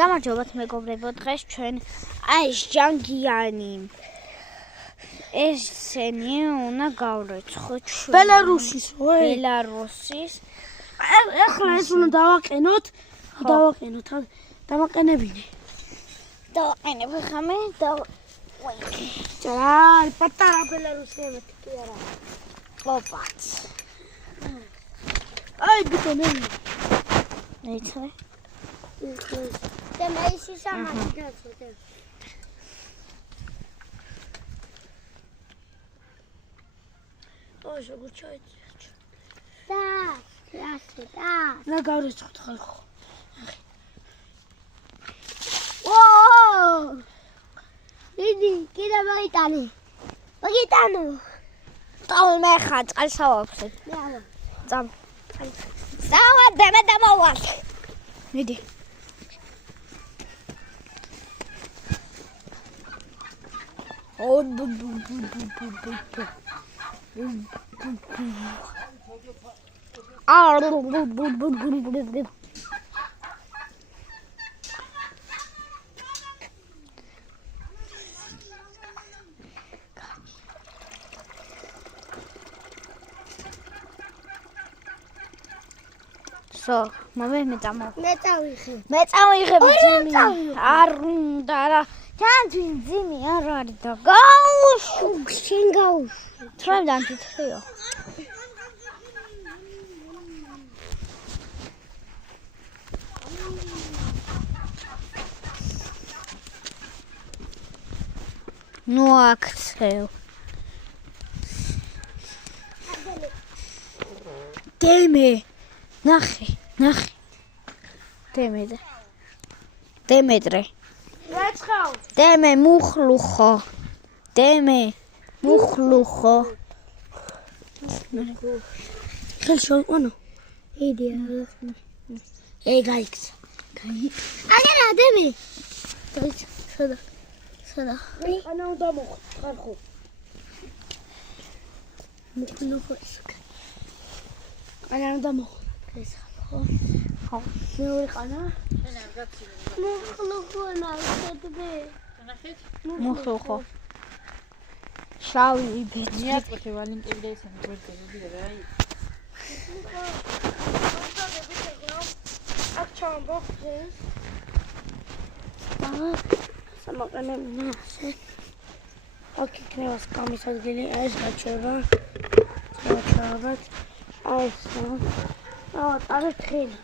გამარჯობათ მეგობრებო, დღეს ჩვენ ეს ჯანგიანი ესენი უნდა გავრეცხოთ ბელარუსის ახლა ეს უნდა დავაყენოთ დავაყენებინე ხამე ჭარ პატარა ბელარუსები კი არა ოპაც აი ბიტონები ნეცე და მეისი სამათი დაწოდე ой შეგუჩაით და რასე და რა გავრეცხოთ ხალხო ო დიდი კიდე მაგიტანო ტალ მე ხა წყალსავაფრე მე არა წამ სავა დემე დამავალ მიდი ო So, mama მე წავიღებ ძიმი არ უნდა რა თან ძიმი არ არის და გაუშ შენ გაუშ თრემდან თითქიო ნუ აქცევ დემე ნახე დემეტრე რაცხავ დემე მუხლუხო ხელ შევყანო იდი აი გაიქცა აგერა დემე სადა ანა უნდა მოხ ხალხო მუხლუხო ანა უნდა მოხ ეს ხო მეორე ყანა მუხლუხო ნახეთბე მუხლუხო შავი ბეჭი მიაწყვეტე ვალენტინე ესენი გვერდები რა აი აქ ჩამბო ეს სამაყენებ ნასე აქ იქნება სკამის ადგილი ეს გაჩერება აი ეს ტარეთ ხელი